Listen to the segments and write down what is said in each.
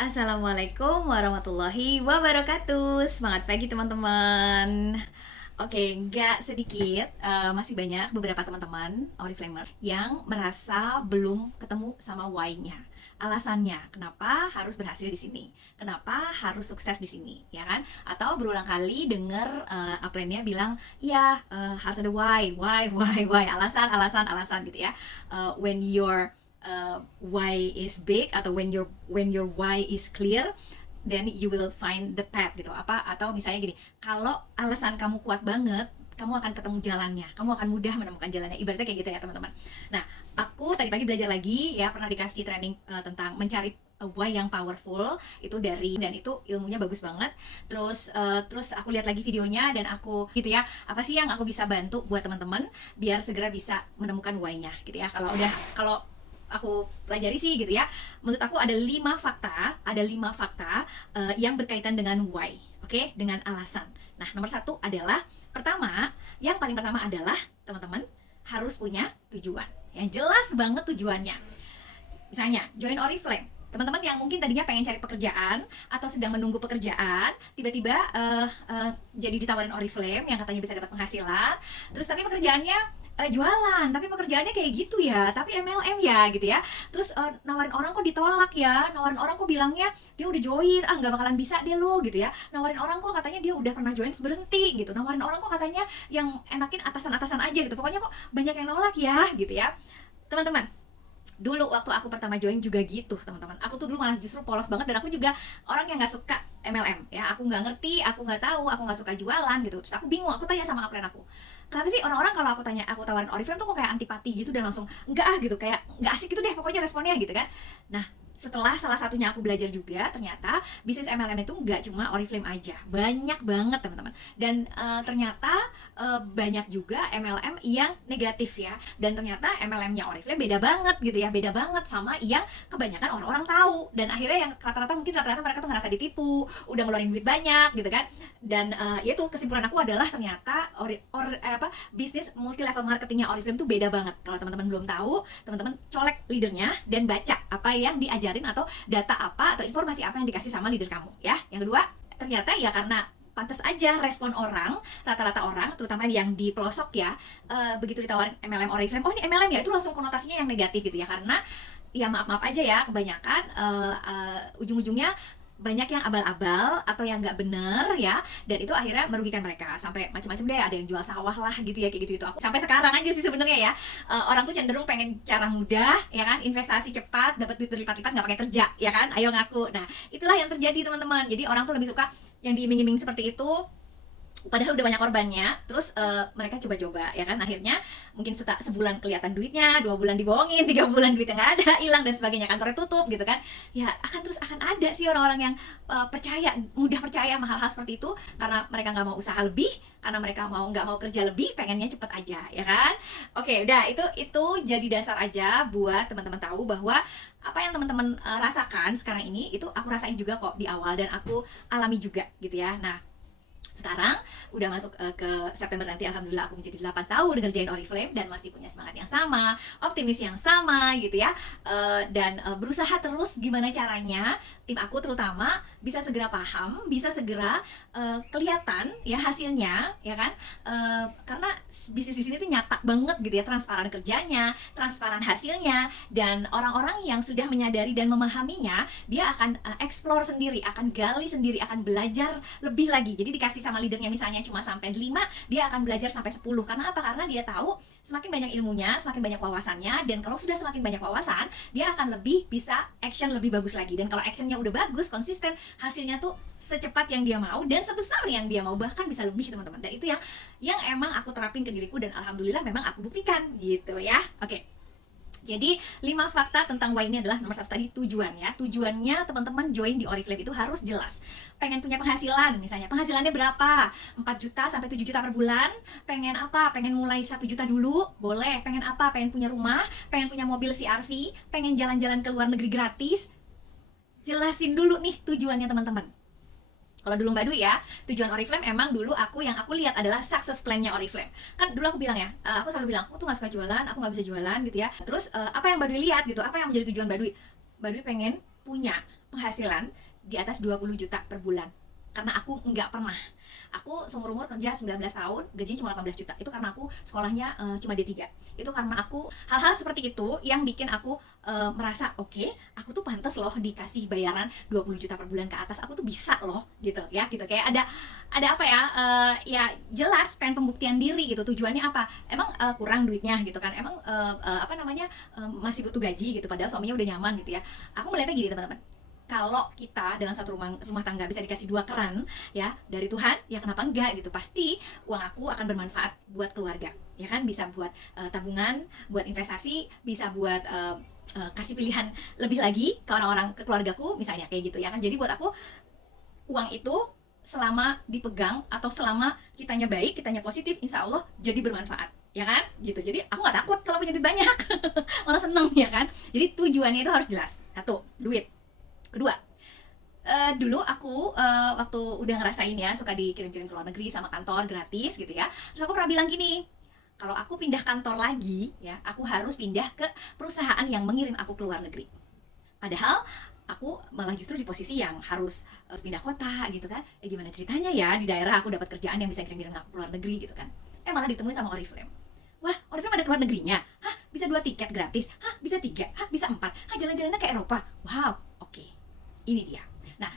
Assalamualaikum warahmatullahi wabarakatuh. Semangat pagi teman-teman. Oke, nggak sedikit, masih banyak beberapa teman-teman Oriflamer yang merasa belum ketemu sama why-nya. Alasannya, kenapa harus berhasil di sini? Kenapa harus sukses di sini? Ya kan? Atau berulang kali dengar upline-nya bilang, ya harus ada why, alasan gitu ya. When your why is big atau when your why is clear, then you will find the path gitu. Apa atau misalnya gini, kalau alasan kamu kuat banget, kamu akan ketemu jalannya, kamu akan mudah menemukan jalannya, ibaratnya kayak gitu ya teman-teman. Nah, aku tadi pagi belajar lagi ya, pernah dikasih training tentang mencari why yang powerful itu dari, dan itu ilmunya bagus banget. Terus aku lihat lagi videonya dan aku gitu ya, apa sih yang aku bisa bantu buat teman-teman biar segera bisa menemukan why-nya gitu ya. Kalau aku pelajari sih gitu ya, menurut aku ada 5 fakta yang berkaitan dengan why, oke, dengan alasan. Nah, nomor satu adalah, yang paling pertama adalah teman-teman harus punya tujuan yang jelas banget tujuannya. Misalnya join Oriflame, teman-teman yang mungkin tadinya pengen cari pekerjaan atau sedang menunggu pekerjaan, tiba-tiba jadi ditawarin Oriflame yang katanya bisa dapat penghasilan, terus tapi pekerjaannya jualan, tapi pekerjaannya kayak gitu ya, tapi MLM ya gitu ya. Terus nawarin orang kok ditolak ya, nawarin orang kok bilangnya dia udah join, nggak bakalan bisa deh lo gitu ya. Nawarin orang kok katanya dia udah pernah join terus berhenti gitu. Nawarin orang kok katanya yang enakin atasan-atasan aja gitu. Pokoknya kok banyak yang nolak ya gitu ya. Teman-teman, dulu waktu aku pertama join juga gitu teman-teman. Aku tuh dulu malah justru polos banget, dan aku juga orang yang nggak suka MLM ya. Aku nggak ngerti, aku nggak tahu, aku nggak suka jualan gitu. Terus aku bingung, aku tanya sama upline aku, kenapa sih orang-orang kalau aku tanya, aku tawarin Oriflame tuh kok kayak antipati gitu dan langsung enggak gitu, kayak nggak asik gitu deh pokoknya responnya gitu kan. Nah, setelah salah satunya aku belajar juga, ternyata bisnis MLM itu nggak cuma Oriflame aja, banyak banget teman-teman. Dan ternyata banyak juga MLM yang negatif ya. Dan ternyata MLM-nya Oriflame beda banget gitu ya, beda banget sama yang kebanyakan orang-orang tahu. Dan akhirnya yang rata-rata mereka tuh ngerasa ditipu, udah ngeluarin duit banyak gitu kan. Dan itu kesimpulan aku adalah ternyata bisnis multi level marketingnya Oriflame tuh beda banget. Kalau teman-teman belum tahu, teman-teman colek leadernya dan baca apa yang diajarin atau data apa atau informasi apa yang dikasih sama leader kamu ya. Yang kedua, ternyata ya karena pantas aja respon orang, rata-rata orang terutama yang di pelosok ya, begitu ditawarin MLM Oriflame, oh ini MLM ya, itu langsung konotasinya yang negatif gitu ya. Karena ya maaf-maaf aja ya, kebanyakan ujung-ujungnya banyak yang abal-abal atau yang nggak bener ya, dan itu akhirnya merugikan mereka sampai macam-macam deh. Ada yang jual sawah lah gitu ya, kayak gitu. Itu aku sampai sekarang aja sih sebenarnya ya, orang tuh cenderung pengen cara mudah ya kan, investasi cepat, dapat duit berlipat-lipat nggak pakai kerja ya kan, ayo ngaku. Nah, itulah yang terjadi teman-teman. Jadi orang tuh lebih suka yang diiming-iming seperti itu, padahal udah banyak korbannya. Terus mereka coba-coba ya kan, akhirnya mungkin sebulan kelihatan duitnya, 2 bulan dibohongin, 3 bulan duitnya nggak ada, hilang dan sebagainya, kantornya tutup gitu kan. Ya akan ada sih orang-orang yang mudah percaya sama hal-hal seperti itu, karena mereka nggak mau usaha lebih, karena mereka nggak mau kerja lebih, pengennya cepet aja ya kan. Oke, udah, itu jadi dasar aja buat teman-teman tahu bahwa apa yang teman-teman rasakan sekarang ini itu aku rasain juga kok di awal, dan aku alami juga gitu ya. Nah, sekarang udah masuk ke September nanti, alhamdulillah aku menjadi 8 tahun ngerjain Oriflame dan masih punya semangat yang sama, optimis yang sama gitu ya. Dan berusaha terus gimana caranya tim aku terutama bisa segera paham, bisa segera kelihatan ya hasilnya ya kan. Karena bisnis di sini tuh nyata banget gitu ya, transparan kerjanya, transparan hasilnya, dan orang-orang yang sudah menyadari dan memahaminya, dia akan explore sendiri, akan gali sendiri, akan belajar lebih lagi. Jadi dikasih sama leadernya misalnya cuma sampai 5, dia akan belajar sampai 10. Karena apa? Karena dia tahu semakin banyak ilmunya, semakin banyak wawasannya, dan kalau sudah semakin banyak wawasan, dia akan lebih bisa action lebih bagus lagi. Dan kalau actionnya udah bagus, konsisten, hasilnya tuh secepat yang dia mau dan sebesar yang dia mau, bahkan bisa lebih teman-teman. Dan itu yang emang aku terapin ke diriku, dan alhamdulillah memang aku buktikan gitu ya. Oke. Jadi 5 fakta tentang why ini adalah, nomor 1 tadi tujuan ya. Tujuannya teman-teman join di Oriflame itu harus jelas. Pengen punya penghasilan, misalnya penghasilannya berapa? 4 juta sampai 7 juta per bulan. Pengen apa? Pengen mulai 1 juta dulu? Boleh. Pengen apa? Pengen punya rumah, pengen punya mobil CR-V, pengen jalan-jalan ke luar negeri gratis. Jelasin dulu nih tujuannya teman-teman. Kalau dulu Mbak Dwi ya, tujuan Oriflame emang dulu yang aku lihat adalah success plan-nya Oriflame. Kan dulu aku bilang ya, aku selalu bilang, aku tuh gak suka jualan, aku gak bisa jualan gitu ya. Terus apa yang Mbak Dwi lihat gitu, apa yang menjadi tujuan Mbak Dwi? Mbak Dwi pengen punya penghasilan di atas 20 juta per bulan. Karena aku nggak pernah. Aku seumur umur kerja 19 tahun, gajinya cuma 18 juta. Itu karena aku sekolahnya cuma D3. Itu karena aku hal-hal seperti itu yang bikin aku merasa oke, aku tuh pantas loh dikasih bayaran 20 juta per bulan ke atas. Aku tuh bisa loh gitu ya, gitu. Kayak ada apa ya? Ya jelas pengen pembuktian diri gitu. Tujuannya apa? Emang kurang duitnya gitu kan. Emang apa namanya? Masih butuh gaji gitu padahal suaminya udah nyaman gitu ya. Aku melihatnya gini, teman-teman. Kalau kita dalam satu rumah tangga bisa dikasih 2 keran ya dari Tuhan, ya kenapa enggak gitu. Pasti uang aku akan bermanfaat buat keluarga, ya kan, bisa buat tabungan, buat investasi, bisa buat kasih pilihan lebih lagi ke orang-orang, ke keluargaku misalnya, kayak gitu ya kan. Jadi buat aku uang itu selama dipegang atau selama kitanya baik, kitanya positif, insya Allah jadi bermanfaat, ya kan gitu. Jadi aku nggak takut kalau punya duit banyak malah seneng, ya kan. Jadi tujuannya itu harus jelas. Satu, duit. Kedua, dulu aku waktu udah ngerasain ya suka dikirim-kirim ke luar negeri sama kantor gratis gitu ya. Terus aku pernah bilang gini, kalau aku pindah kantor lagi ya, aku harus pindah ke perusahaan yang mengirim aku ke luar negeri. Padahal aku malah justru di posisi yang harus pindah kota gitu kan. Gimana ceritanya ya di daerah aku dapat kerjaan yang bisa kirim-kirim aku ke luar negeri gitu kan. Malah ditemuin sama Oriflame. Wah, Oriflame ada ke luar negerinya? Hah, bisa 2 tiket gratis? Hah, bisa 3? Hah, bisa 4? Hah, jalan-jalannya ke Eropa? Wow, oke. Ini dia. Nah,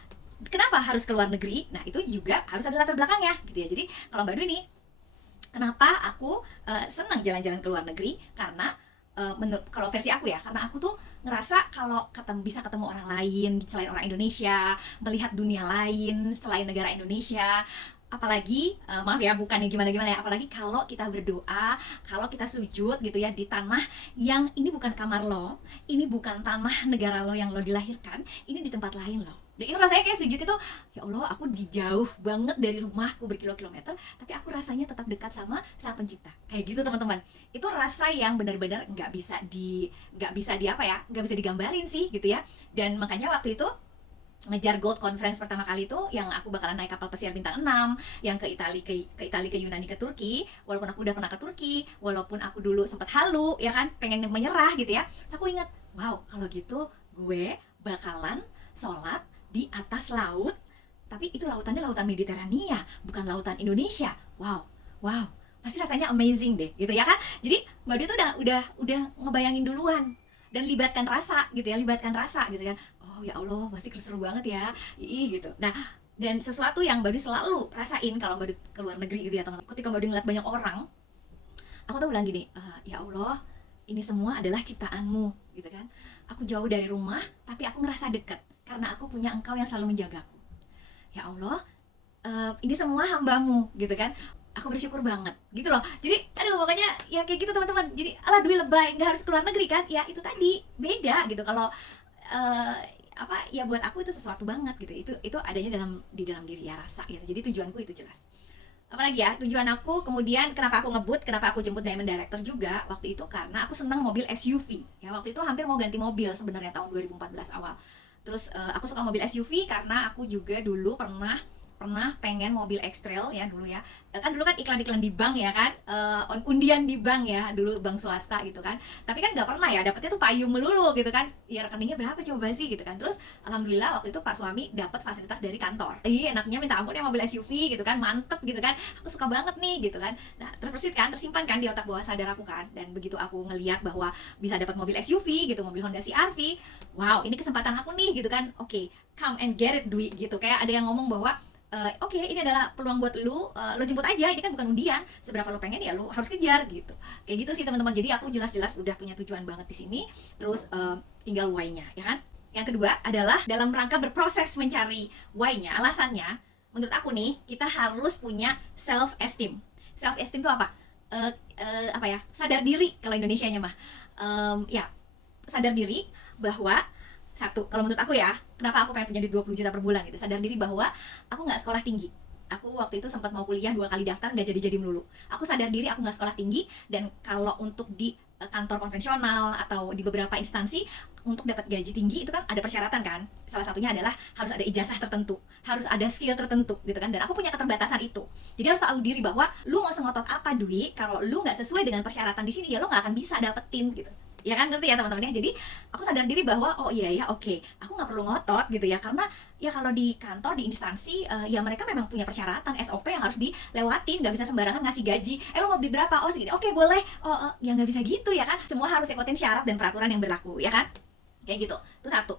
kenapa harus ke luar negeri? Nah, itu juga harus ada latar belakangnya gitu ya. Jadi, kalau Mbak Dwi nih, kenapa aku senang jalan-jalan ke luar negeri? Karena menurut kalau versi aku ya, karena aku tuh ngerasa kalau bisa ketemu orang lain selain orang Indonesia, melihat dunia lain selain negara Indonesia. Apalagi maaf ya, bukannya gimana-gimana ya, apalagi kalau kita berdoa, kalau kita sujud gitu ya di tanah yang ini bukan kamar lo, ini bukan tanah negara lo yang lo dilahirkan, ini di tempat lain lo. Dan itu rasanya kayak sujud itu, ya Allah, aku jauh banget dari rumahku berkilo-kilometer, tapi aku rasanya tetap dekat sama Sang Pencipta. Kayak gitu, teman-teman. Itu rasa yang benar-benar nggak bisa digambarin sih gitu ya. Dan makanya waktu itu ngejar Gold Conference pertama kali itu yang aku bakalan naik kapal pesiar bintang 6 yang ke Italia, ke Yunani, ke Turki. Walaupun aku udah pernah ke Turki, walaupun aku dulu sempat halu ya kan, pengen menyerah gitu ya. Terus aku ingat, wow, kalau gitu gue bakalan sholat di atas laut, tapi itu lautannya lautan Mediterania, bukan lautan Indonesia. Wow, pasti rasanya amazing deh gitu ya kan. Jadi Mbak Dia tuh udah ngebayangin duluan dan libatkan rasa gitu kan. Oh ya Allah, pasti seru banget ya, gitu. Nah, dan sesuatu yang Mbak Dia selalu rasain kalau Mbak Dia ke luar negeri gitu ya teman-teman. Ketika Mbak Dia ngeliat banyak orang, aku tuh bilang gini, ya Allah, ini semua adalah ciptaanmu gitu kan. Aku jauh dari rumah, tapi aku ngerasa dekat karena aku punya Engkau yang selalu menjagaku. Ya Allah, ini semua hambamu gitu kan. Aku bersyukur banget gitu loh. Jadi aduh, pokoknya ya kayak gitu teman-teman. Jadi alah, Dwi lebay, nggak harus keluar negeri kan. Ya itu tadi beda gitu. Kalau apa ya, buat aku itu sesuatu banget gitu. Itu adanya di dalam diri ya, rasa gitu. Jadi tujuanku itu jelas. Apalagi ya, tujuan aku kemudian kenapa aku ngebut, kenapa aku jemput Diamond Director juga waktu itu, karena aku senang mobil SUV ya. Waktu itu hampir mau ganti mobil sebenarnya tahun 2014 awal. Terus aku suka mobil SUV karena aku juga dulu pernah pengen mobil X-Trail ya dulu ya. Kan dulu kan iklan-iklan di bank ya kan, undian di bank ya, dulu bank swasta gitu kan. Tapi kan nggak pernah ya, dapetnya tuh payung melulu gitu kan. Ya rekeningnya berapa coba sih gitu kan. Terus alhamdulillah waktu itu Pak suami dapat fasilitas dari kantor. Enaknya minta ampun ya, mobil SUV gitu kan, mantep gitu kan. Aku suka banget nih gitu kan. Nah, tersimpan kan di otak bawah sadar aku kan. Dan begitu aku ngeliat bahwa bisa dapat mobil SUV gitu, mobil Honda CR-V, wow, ini kesempatan aku nih gitu kan. Oke, come and get it, Dwi gitu. Kayak ada yang ngomong bahwa oke, ini adalah peluang buat lo jemput aja, ini kan bukan undian, seberapa lo pengen ya lo harus kejar gitu. Kayak gitu sih teman-teman. Jadi aku jelas-jelas udah punya tujuan banget di sini, terus tinggal why-nya ya kan. Yang kedua adalah dalam rangka berproses mencari why-nya, alasannya, menurut aku nih, kita harus punya self esteem. Self esteem itu apa? Apa ya? Sadar diri kalau Indonesianya mah. Ya, sadar diri bahwa satu, kalau menurut aku ya, kenapa aku pengen punya duit 20 juta per bulan gitu, sadar diri bahwa aku nggak sekolah tinggi. Aku waktu itu sempat mau kuliah 2 kali daftar, nggak jadi melulu. Aku sadar diri aku nggak sekolah tinggi, dan kalau untuk di kantor konvensional atau di beberapa instansi untuk dapat gaji tinggi itu kan ada persyaratan kan. Salah satunya adalah harus ada ijazah tertentu, harus ada skill tertentu gitu kan. Dan aku punya keterbatasan itu. Jadi harus tahu diri bahwa lu mau sengotot apa Dwi, kalau lu nggak sesuai dengan persyaratan di sini ya lu nggak akan bisa dapetin gitu. Ya kan, ngerti ya teman-teman ya. Jadi aku sadar diri bahwa oh iya ya, oke, aku nggak perlu ngotot gitu ya, karena ya kalau di kantor, di instansi, ya mereka memang punya persyaratan SOP yang harus dilewatin. Nggak bisa sembarangan ngasih gaji, lo mau beli berapa, oh segini, oke boleh, oh, ya nggak bisa gitu ya kan. Semua harus ikutin syarat dan peraturan yang berlaku ya kan, kayak gitu. Itu satu.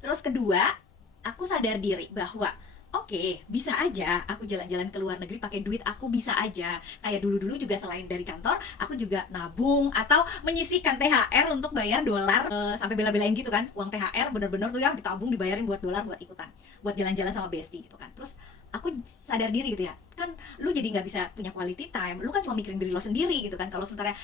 Terus kedua, aku sadar diri bahwa oke, bisa aja aku jalan-jalan ke luar negeri pakai duit aku, bisa aja. Kayak dulu-dulu juga selain dari kantor, aku juga nabung atau menyisihkan THR untuk bayar dolar, sampai bela-belain gitu kan. Uang THR bener-bener tuh ya ditabung, dibayarin buat dolar, buat ikutan, buat jalan-jalan sama bestie gitu kan. Terus aku sadar diri gitu ya, kan lu jadi nggak bisa punya quality time, lu kan cuma mikirin diri lo sendiri gitu kan. Kalau sementara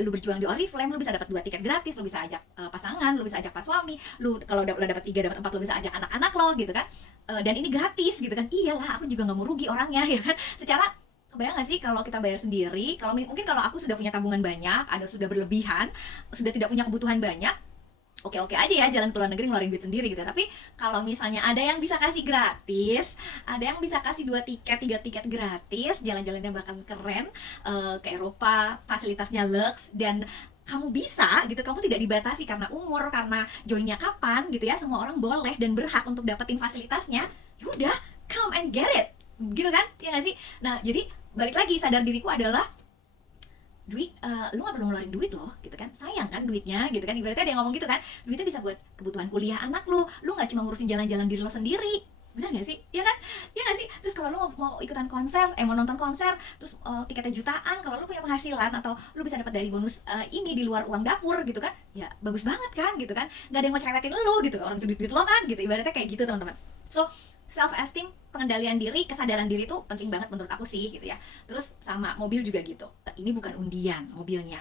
lu berjuang di Oriflame, lu bisa dapat 2 tiket gratis, lu bisa ajak pasangan, lu bisa ajak pas suami, lu kalau udah dapat 3, dapat 4, lu bisa ajak anak-anak lo gitu kan. Dan ini gratis gitu kan. Iyalah, aku juga nggak mau rugi orangnya ya kan. Secara kebayang gak sih kalau kita bayar sendiri, kalau mungkin kalau aku sudah punya tabungan banyak, ada sudah berlebihan, sudah tidak punya kebutuhan banyak, oke-oke aja ya jalan ke luar negeri ngeluarin duit sendiri gitu. Tapi kalau misalnya ada yang bisa kasih gratis, ada yang bisa kasih 2 tiket, 3 tiket gratis, jalan-jalannya bakal keren, ke Eropa, fasilitasnya lux, dan kamu bisa gitu, kamu tidak dibatasi karena umur, karena joinnya kapan gitu ya. Semua orang boleh dan berhak untuk dapetin fasilitasnya. Yaudah, come and get it gitu kan, ya nggak sih? Nah jadi balik lagi, sadar diriku adalah duit, lu nggak perlu ngeluarin duit loh gitu kan, sayang kan duitnya gitu kan. Ibaratnya ada yang ngomong gitu kan, duitnya bisa buat kebutuhan kuliah anak lu nggak cuma ngurusin jalan-jalan diri lo sendiri, benar nggak sih, ya kan, ya nggak sih. Terus kalau lu mau ikutan konser, mau nonton konser, terus tiketnya jutaan, kalau lu punya penghasilan atau lu bisa dapat dari bonus ini di luar uang dapur gitu kan, ya bagus banget kan gitu kan. Nggak ada yang mau cerewetin lu gitu, orang itu duit lo kan gitu, ibaratnya kayak gitu teman-teman. So self esteem, pengendalian diri, kesadaran diri itu penting banget menurut aku sih gitu ya. Terus sama mobil juga gitu, ini bukan undian mobilnya,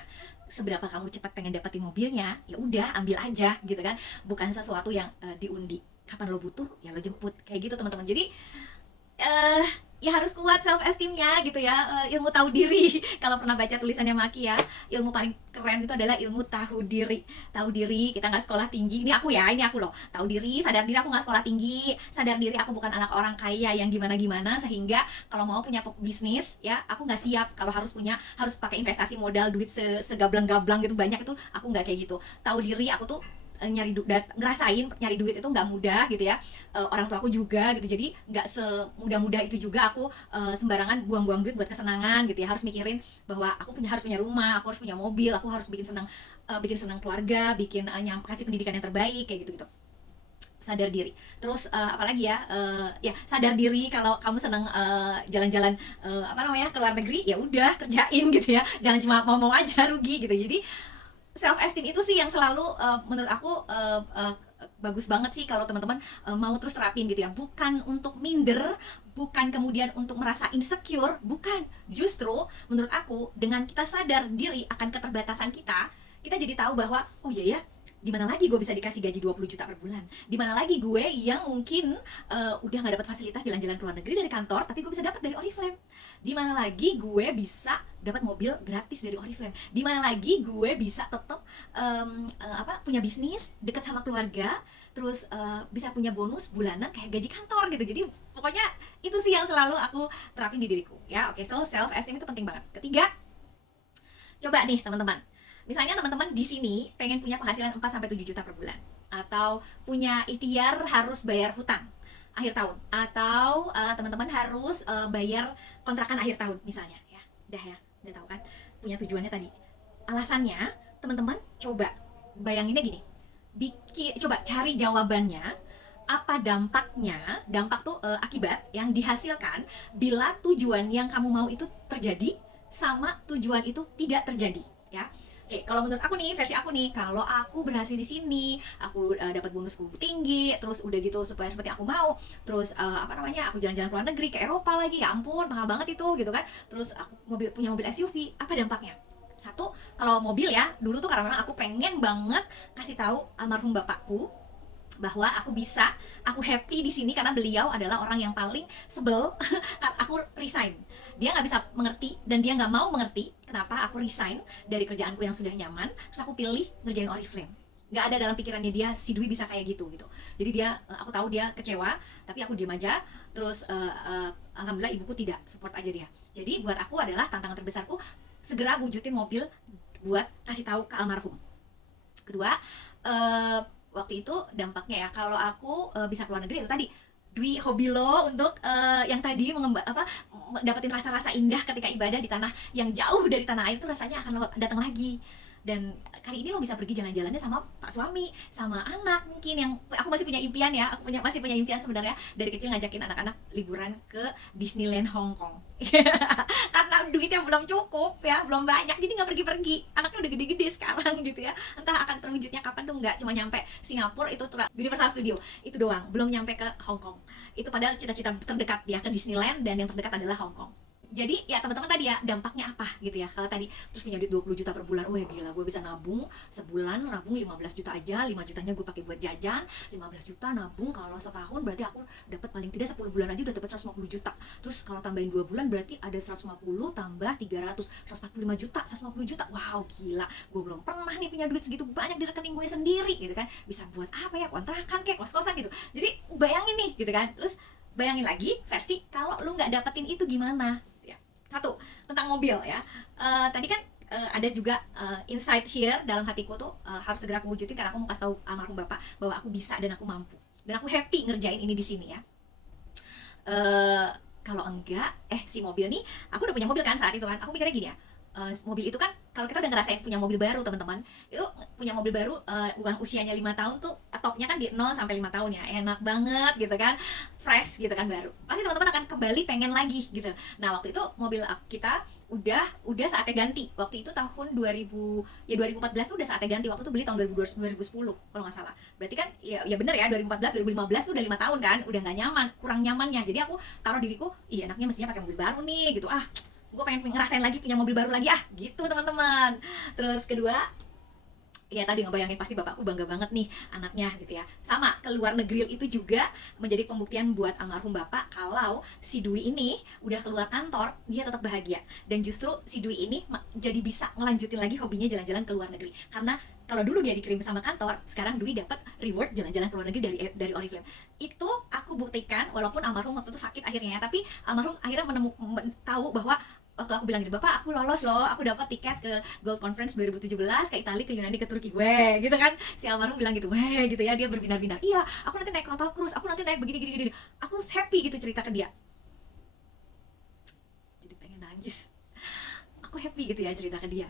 seberapa kamu cepat pengen dapetin mobilnya, ya udah ambil aja gitu kan. Bukan sesuatu yang diundi, kapan lo butuh ya lo jemput, kayak gitu teman-teman. Jadi eh ya harus kuat self esteemnya gitu ya. Ilmu tahu diri kalau pernah baca tulisannya Maki ya, ilmu paling keren itu adalah ilmu tahu diri. Tahu diri kita nggak sekolah tinggi, ini aku ya, ini aku loh. Tahu diri, sadar diri aku nggak sekolah tinggi, sadar diri aku bukan anak orang kaya yang gimana-gimana, sehingga kalau mau punya bisnis ya aku nggak siap. Kalau harus pakai investasi modal, duit segablang-gablang gitu banyak, itu aku nggak kayak gitu. Tahu diri, aku tuh ngerasain nyari duit itu nggak mudah gitu ya. Orang tua aku juga gitu, jadi nggak semudah-mudah itu juga aku sembarangan buang-buang duit buat kesenangan gitu ya. Harus mikirin bahwa aku harus punya rumah, aku harus punya mobil, aku harus bikin senang keluarga, bikin kasih pendidikan yang terbaik, kayak gitu gitu. Sadar diri. Terus apalagi ya, ya sadar diri kalau kamu senang jalan-jalan, ke luar negeri, ya udah kerjain gitu ya, jangan cuma mau aja rugi gitu. Jadi self esteem itu sih yang selalu menurut aku bagus banget sih kalau teman-teman mau terus terapin gitu ya. Bukan untuk minder, bukan kemudian untuk merasa insecure, bukan. Justru menurut aku dengan kita sadar diri akan keterbatasan kita jadi tahu bahwa oh iya ya, dimana lagi gue bisa dikasih gaji 20 juta per bulan, dimana lagi gue yang mungkin udah gak dapat fasilitas jalan-jalan ke luar negeri dari kantor, tapi gue bisa dapat dari Oriflame. Dimana lagi gue bisa dapat mobil gratis dari Oriflame, dimana lagi gue bisa tetap punya bisnis dekat sama keluarga, terus bisa punya bonus bulanan kayak gaji kantor gitu. Jadi pokoknya itu sih yang selalu aku terapin di diriku ya. Oke, so self esteem itu penting banget. Ketiga, coba nih teman-teman, misalnya teman-teman di sini pengen punya penghasilan 4 sampai 7 juta per bulan, atau punya ikhtiar harus bayar hutang akhir tahun, atau teman-teman harus bayar kontrakan akhir tahun misalnya ya. Udah tahu kan punya tujuannya tadi. Alasannya, teman-teman coba bayanginnya gini. Coba cari jawabannya, apa dampaknya. Dampak tuh akibat yang dihasilkan bila tujuan yang kamu mau itu terjadi sama tujuan itu tidak terjadi ya. Oke, kalau menurut aku nih, versi aku nih, kalau aku berhasil di sini, aku dapat bonusku tinggi, terus udah gitu supaya seperti aku mau, terus aku jalan-jalan ke luar negeri, ke Eropa lagi, ya ampun mahal banget itu gitu kan. Terus aku punya mobil SUV, apa dampaknya? Satu, kalau mobil ya, dulu tuh karena memang aku pengen banget kasih tahu almarhum bapakku bahwa aku happy di sini karena beliau adalah orang yang paling sebel aku resign. Dia nggak bisa mengerti dan dia nggak mau mengerti kenapa aku resign dari kerjaanku yang sudah nyaman, terus aku pilih ngerjain Oriflame. Nggak ada dalam pikirannya dia si Dwi bisa kayak gitu. Jadi aku tahu dia kecewa, tapi aku diam aja. Terus alhamdulillah ibuku tidak support aja dia. Jadi buat aku adalah tantangan terbesarku segera wujudin mobil buat kasih tahu ke almarhum. Kedua, waktu itu dampaknya ya, kalau aku bisa keluar negeri itu tadi, Dwi, hobi lo untuk yang tadi dapetin rasa-rasa indah ketika ibadah di tanah yang jauh dari tanah air itu rasanya akan lo datang lagi. Dan kali ini lo bisa pergi jalan-jalannya sama pak suami, sama anak mungkin, yang aku masih punya impian ya, masih punya impian sebenarnya dari kecil ngajakin anak-anak liburan ke Disneyland Hong Kong. Karena duitnya belum cukup ya, belum banyak, jadi nggak pergi-pergi. Anaknya udah gede-gede sekarang gitu ya, entah akan terwujudnya kapan tuh nggak. Cuma nyampe Singapura itu Universal Studio itu doang, belum nyampe ke Hong Kong. Itu padahal cita-cita terdekat dia ke Disneyland, dan yang terdekat adalah Hong Kong. Jadi ya teman-teman tadi ya, dampaknya apa gitu ya. Kalau tadi terus punya duit 20 juta per bulan, oh ya gila, gue bisa nabung sebulan, nabung 15 juta aja, 5 jutanya gue pakai buat jajan, 15 juta nabung kalau setahun berarti aku dapat paling tidak 10 bulan aja udah dapat 150 juta. Terus kalau tambahin 2 bulan berarti ada 150 tambah 300, 145 juta, 150 juta. Wow, gila. Gue belum pernah nih punya duit segitu banyak di rekening gue sendiri gitu kan. Bisa buat apa ya? Kontrakan kayak kos-kosan gitu. Jadi bayangin nih gitu kan. Terus bayangin lagi versi kalau lu nggak dapetin itu gimana. Satu, tentang mobil ya. Tadi kan ada juga insight here dalam hatiku tuh, harus segera aku wujudin karena aku mau kasih tahu almarhum bapak bahwa aku bisa dan aku mampu. Dan aku happy ngerjain ini di sini ya. Kalau enggak, si mobil nih, aku udah punya mobil kan saat itu kan. Aku mikirnya gini ya, mobil itu kan kalau kita udah ngerasain punya mobil baru teman-teman, itu punya mobil baru bukan usianya 5 tahun tuh, topnya kan di 0 sampai 5 tahun ya, enak banget gitu kan, fresh gitu kan, baru pasti teman-teman akan kembali pengen lagi gitu. Nah waktu itu mobil kita udah saatnya ganti. Waktu itu tahun 2014 tuh udah saatnya ganti. Waktu itu beli tahun 2010 kalau nggak salah. Berarti kan ya bener ya, 2014 2015 tuh udah 5 tahun kan, udah nggak nyaman, kurang nyamannya. Jadi aku taruh diriku, iya enaknya mestinya pakai mobil baru nih gitu. Gue pengen ngerasain lagi punya mobil baru lagi gitu teman-teman. Terus kedua, ya tadi ngebayangin pasti bapakku bangga banget nih anaknya gitu ya. Sama, ke luar negeri itu juga menjadi pembuktian buat almarhum bapak kalau si Dwi ini udah keluar kantor dia tetap bahagia. Dan justru si Dwi ini jadi bisa ngelanjutin lagi hobinya jalan-jalan ke luar negeri. Karena kalau dulu dia dikirim sama kantor, sekarang Dwi dapat reward jalan-jalan ke luar negeri dari Oriflame. Itu aku buktikan walaupun almarhum waktu itu sakit akhirnya, tapi almarhum akhirnya tahu bahwa waktu aku bilang gitu, bapak aku lolos loh, aku dapat tiket ke Gold Conference 2017 ke Italia, ke Yunani, ke Turki, weh gitu kan. Si almarhum bilang gitu, weh gitu ya, dia berbinar-binar, iya aku nanti naik kapal cruise, aku nanti naik begini. Aku happy gitu cerita ke dia, jadi pengen nangis. Aku happy gitu ya cerita ke dia,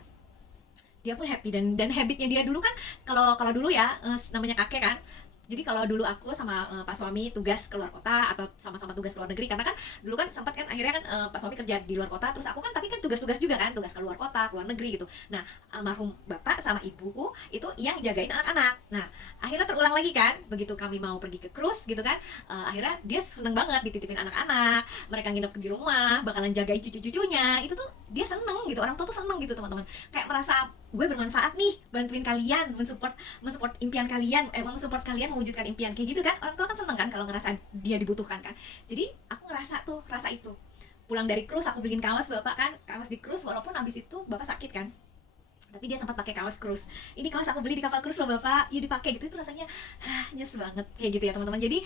dia pun happy. Dan habitnya dia dulu kan, kalau dulu ya, namanya kakek kan. Jadi kalau dulu aku sama Pak suami tugas ke luar kota atau sama-sama tugas ke luar negeri, karena kan dulu kan sempat kan akhirnya kan Pak suami kerja di luar kota, terus aku kan tapi kan tugas-tugas juga kan, tugas ke luar kota, ke luar negeri gitu. Nah, almarhum bapak sama ibuku itu yang jagain anak-anak. Nah, akhirnya terulang lagi kan, begitu kami mau pergi ke cruise gitu kan, akhirnya dia seneng banget dititipin anak-anak, mereka nginep di rumah, bakalan jagain cucu-cucunya. Itu tuh dia seneng gitu, orang tua tuh seneng gitu teman-teman, kayak merasa gue bermanfaat nih, bantuin kalian, mensupport impian kalian, mensupport kalian mewujudkan impian, kayak gitu kan. Orang tua kan seneng kan kalau ngerasa dia dibutuhkan kan. Jadi aku ngerasa tuh rasa itu. Pulang dari cruise aku beliin kaos bapak kan, kaos di cruise, walaupun abis itu bapak sakit kan, tapi dia sempat pakai kaos cruise. Ini kaos aku beli di kapal cruise loh bapak, ya dipakai gitu. Itu rasanya nyes banget kayak gitu ya teman-teman. Jadi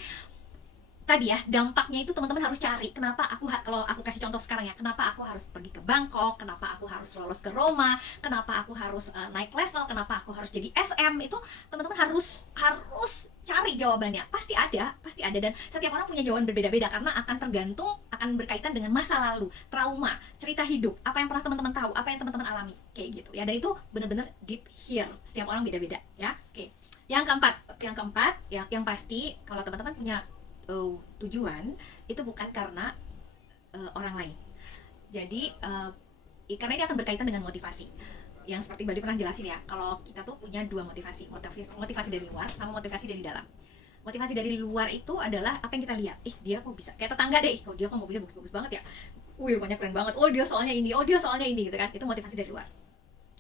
tadi ya, dampaknya itu teman-teman harus cari. Kenapa kalau aku kasih contoh sekarang ya, kenapa aku harus pergi ke Bangkok, kenapa aku harus lolos ke Roma, kenapa aku harus naik level, kenapa aku harus jadi SM, itu teman-teman harus cari jawabannya. Pasti ada, dan setiap orang punya jawaban berbeda-beda karena akan berkaitan dengan masa lalu, trauma, cerita hidup, apa yang pernah teman-teman tahu, apa yang teman-teman alami, kayak gitu ya. Dan itu benar-benar deep here, setiap orang beda-beda ya. Oke. Yang keempat, yang pasti kalau teman-teman punya tujuan itu bukan karena orang lain. Jadi karena ini akan berkaitan dengan motivasi. Yang seperti Badi pernah jelasin ya, kalau kita tuh punya dua motivasi dari luar sama motivasi dari dalam. Motivasi dari luar itu adalah apa yang kita lihat. Dia kok bisa, kayak tetangga deh, kok dia kok mobilnya bagus-bagus banget ya, rumahnya keren banget, dia soalnya ini gitu kan. Itu motivasi dari luar,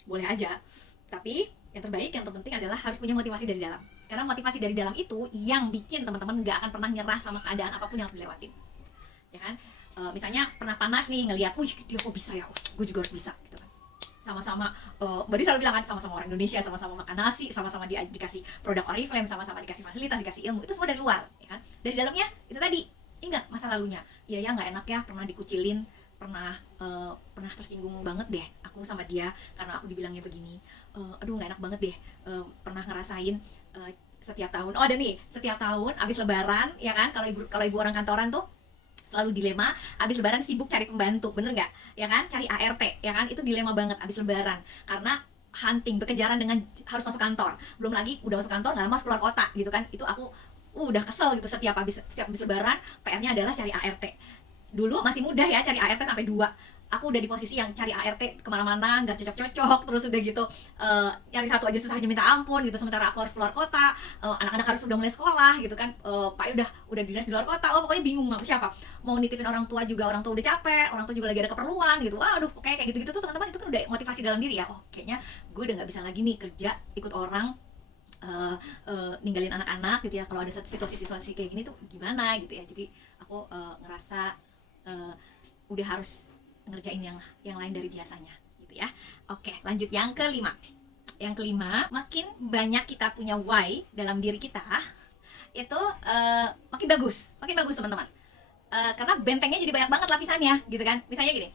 boleh aja. Tapi yang terbaik, yang terpenting adalah harus punya motivasi dari dalam. Karena motivasi dari dalam itu yang bikin teman-teman gak akan pernah nyerah sama keadaan apapun yang harus dilewatin, ya kan. Misalnya pernah panas nih ngelihat, dia kok bisa ya, gue juga harus bisa gitu kan. Sama-sama, Badi selalu bilang kan, sama-sama orang Indonesia, sama-sama makan nasi, sama-sama dikasih produk Oriflame, sama-sama dikasih fasilitas, dikasih ilmu. Itu semua dari luar, ya kan. Dari dalamnya itu tadi, ingat masa lalunya, iya ya nggak enak ya, pernah dikucilin, pernah tersinggung banget deh aku sama dia karena aku dibilangnya begini. Aduh nggak enak banget deh. Pernah ngerasain setiap tahun. Oh ada nih, setiap tahun abis lebaran ya kan, kalau ibu orang kantoran tuh selalu dilema abis lebaran sibuk cari pembantu, bener nggak ya kan, cari ART ya kan, itu dilema banget abis lebaran karena hunting, berkejaran dengan harus masuk kantor, belum lagi udah masuk kantor nggak lama harus keluar kota gitu kan. Itu aku udah kesel gitu, setiap habis lebaran PR-nya adalah cari ART. Dulu masih mudah ya cari ART sampai 2, aku udah di posisi yang cari ART kemana-mana nggak cocok-cocok, terus udah gitu nyari satu aja susahnya minta ampun gitu, sementara aku harus keluar kota, anak-anak harus udah mulai sekolah gitu kan, Pak udah dinas di luar kota, pokoknya bingung mau siapa, mau nitipin orang tua juga, orang tua udah capek, orang tua juga lagi ada keperluan gitu. Aduh kayak gitu-gitu tuh teman-teman, itu kan udah motivasi dalam diri ya, oh kayaknya gue udah nggak bisa lagi nih kerja ikut orang, ninggalin anak-anak gitu ya, kalau ada situasi-situasi kayak gini tuh gimana gitu ya. Jadi aku ngerasa udah harus ngerjain yang lain dari biasanya gitu ya. Oke, lanjut yang kelima. Yang kelima, makin banyak kita punya why dalam diri kita, itu makin bagus teman-teman. Karena bentengnya jadi banyak banget lapisannya gitu kan. Misalnya gini,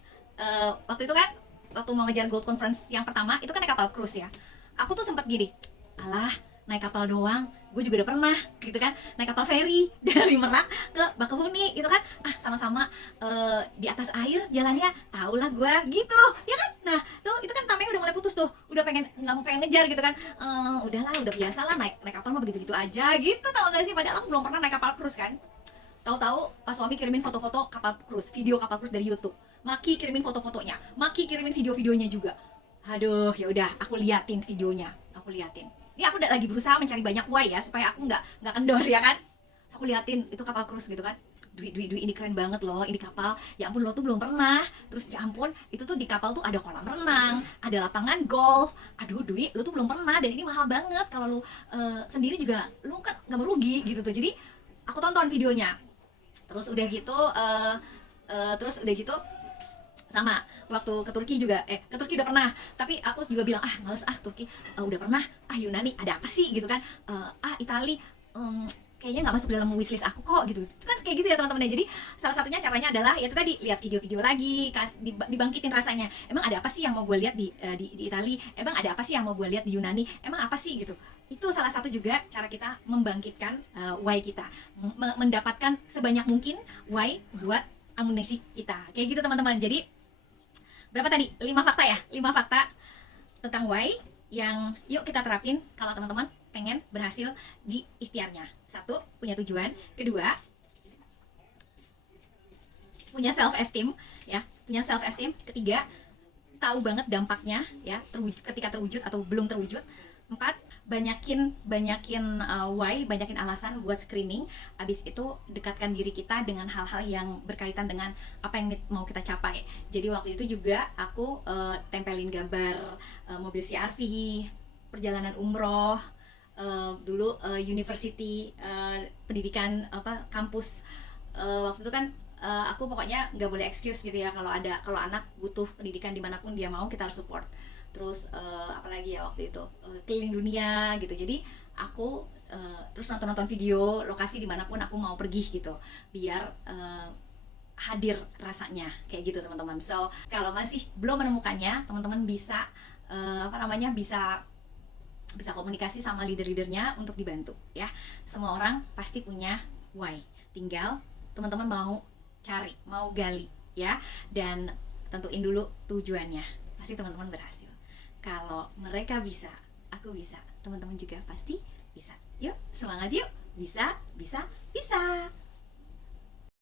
waktu itu kan waktu mau ngejar Gold Conference yang pertama itu kan naik kapal cruise ya. Aku tuh sempat gini, alah naik kapal doang, gue juga udah pernah gitu kan, naik kapal feri dari Merak ke Bakahuni gitu kan, sama-sama di atas air jalannya, tau lah gue gitu ya kan. Nah tuh itu kan tamengnya udah mulai putus tuh, udah nggak mau pengen ngejar gitu kan. Udahlah, udah biasa lah naik kapal mah begitu-begitu aja gitu, tau gak sih, padahal aku belum pernah naik kapal cruise kan. Tahu-tahu pas suami kirimin foto-foto kapal cruise, video kapal cruise dari YouTube, Maki kirimin foto-fotonya, Maki kirimin video-videonya juga. Aduh ya udah, aku liatin videonya, ini aku udah lagi berusaha mencari banyak why ya, supaya aku nggak kendor ya kan. So, aku liatin itu kapal cruise gitu kan, Dwi ini keren banget loh, ini kapal, ya ampun lo tuh belum pernah. Terus ya ampun, itu tuh di kapal tuh ada kolam renang, ada lapangan golf. Aduh Dwi, lo tuh belum pernah dan ini mahal banget, kalau lo sendiri juga lo kan nggak merugi gitu tuh. Jadi aku tonton videonya, terus udah gitu sama waktu ke Turki juga, ke Turki udah pernah, tapi aku juga bilang males Turki, udah pernah, Yunani ada apa sih gitu kan, Itali kayaknya nggak masuk dalam wishlist aku kok gitu. Itu kan kayak gitu ya teman-teman ya. Jadi salah satunya caranya adalah ya itu tadi, lihat video-video lagi, dibangkitin rasanya, emang ada apa sih yang mau gue lihat di Itali, emang ada apa sih yang mau gue lihat di Yunani, emang apa sih gitu. Itu salah satu juga cara kita membangkitkan why kita, mendapatkan sebanyak mungkin why buat amunisi kita, kayak gitu teman-teman. Jadi berapa tadi? 5 fakta ya? 5 fakta tentang why yang yuk kita terapin kalau teman-teman pengen berhasil di ikhtiarnya. 1, punya tujuan. 2, punya self esteem ya, punya self esteem. 3, tahu banget dampaknya ya, ketika terwujud atau belum terwujud. 4, banyakin why, banyakin alasan buat screening. Abis itu dekatkan diri kita dengan hal-hal yang berkaitan dengan apa yang mau kita capai. Jadi waktu itu juga aku tempelin gambar mobil CR-V, perjalanan umroh, dulu university, pendidikan kampus. Waktu itu kan aku pokoknya nggak boleh excuse gitu ya, kalau anak butuh pendidikan dimanapun dia mau, kita harus support. Terus apalagi ya waktu itu keliling dunia gitu. Jadi aku terus nonton video lokasi dimanapun aku mau pergi gitu, biar hadir rasanya kayak gitu teman-teman. So kalau masih belum menemukannya, teman-teman bisa bisa komunikasi sama leader-leadernya untuk dibantu ya. Semua orang pasti punya why, tinggal teman-teman mau cari, mau gali ya, dan tentuin dulu tujuannya, pasti teman-teman berhasil. Kalau mereka bisa, aku bisa, teman-teman juga pasti bisa. Yuk, semangat yuk. Bisa.